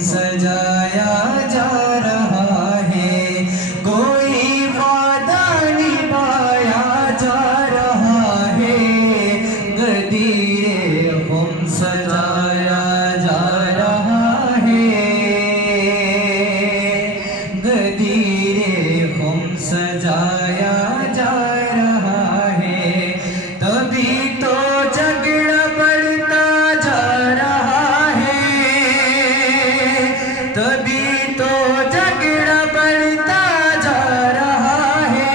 सजाया जा रहा है, कोई वादा निभाया जा रहा है, गदीरे हम सजाया जा रहा है, गदीरे हम सजाया जा रहा है। तभी तो झगड़ा बढ़ता जा रहा है, तभी तो झगड़ा बढ़ता जा रहा है,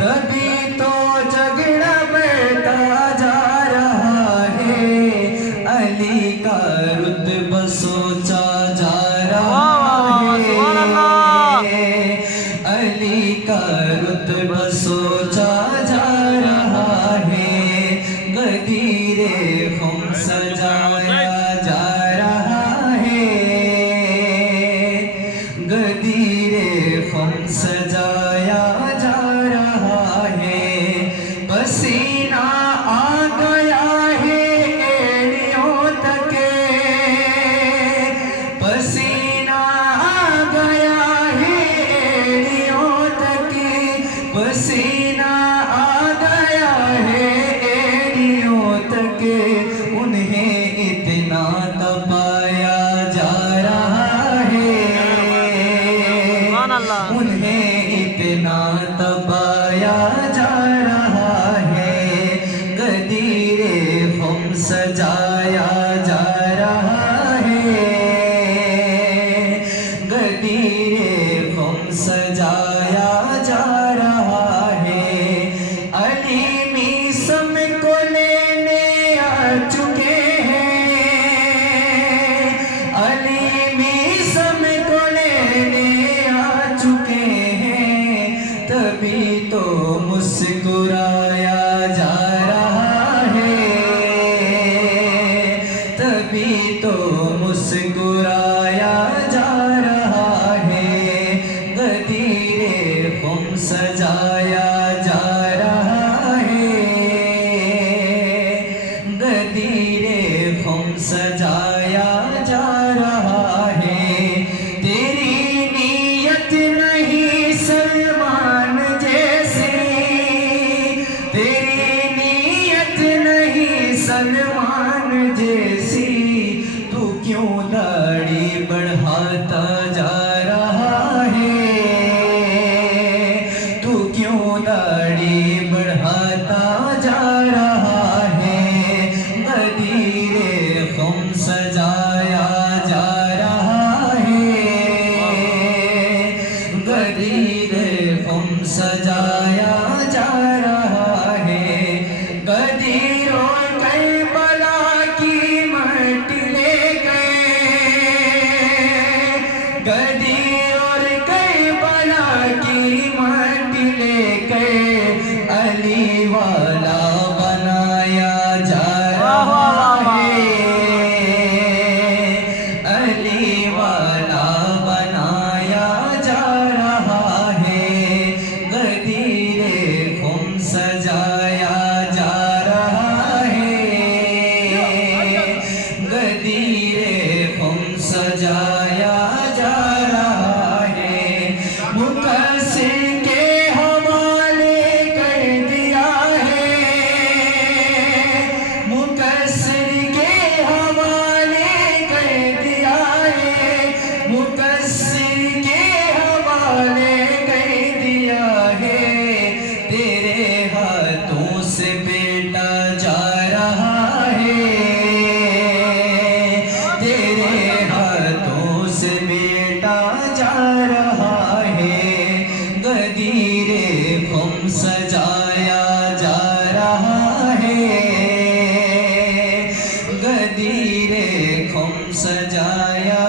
तभी तो झगड़ा बढ़ता जा रहा है। अली का रुतबा सोचा जा रहा है, अली का रुतबा सोचा जा रहा है, गदीरे हम सजाया जा रहा है, गदीरे हम सजाया जा रहा है। पसीना आ गया है एड़ियों तक, पसीना आ गया है एड़ियों तक, पसीना आ गया है एड़ियों तक। उन्हें इतना तपाया जा रहा है, उन्हें इतना तपाया जा रहा है, गदीरे हम सजाया जा रहा है, गदीरे हम सजाया जा रहा है। अली मीसम को लेने आ चुके हैं, अली मीसम को लेने आ चुके हैं, तभी तो मुस्कुराया जा रहा है, तभी तो मुस्कुराया जा रहा है, गदीरे हम सजाया जा रहा है, गदीरे हम सजाया जा रहा है। तेरी नीयत नहीं सलमान जैसी, तेरी नीयत नहीं सलमान जैसी, तू क्यों दाढ़ी बढ़ाता जा रहा है, तू क्यों दाढ़ी बढ़ाता जा रहा है, गदीरे हम सजाया जा रहा है, गदीरे हम सजाया जा रहा है। गदीरों करबला की मट्टी ले गए, गदीर और करबला की मट्टी ले गए, अली वाला बनाया जा रहा है, अली वाला बनाया जा रहा है, गदीरे हम सजाया जा रहा है, गदीरे हम सजाया जा रहा है। मुकस्सिर के हवाले कर दिया है, मुकस्सिर के हवाले कर दिया है, मुकस्सिर के हवाले कर दिया है। तेरे हाथों से बेटा जा रहा है, तेरे हाथों से बेटा जा रहा है, गदीरे हम सजाया जा रहा है, गदीरे हम सजाया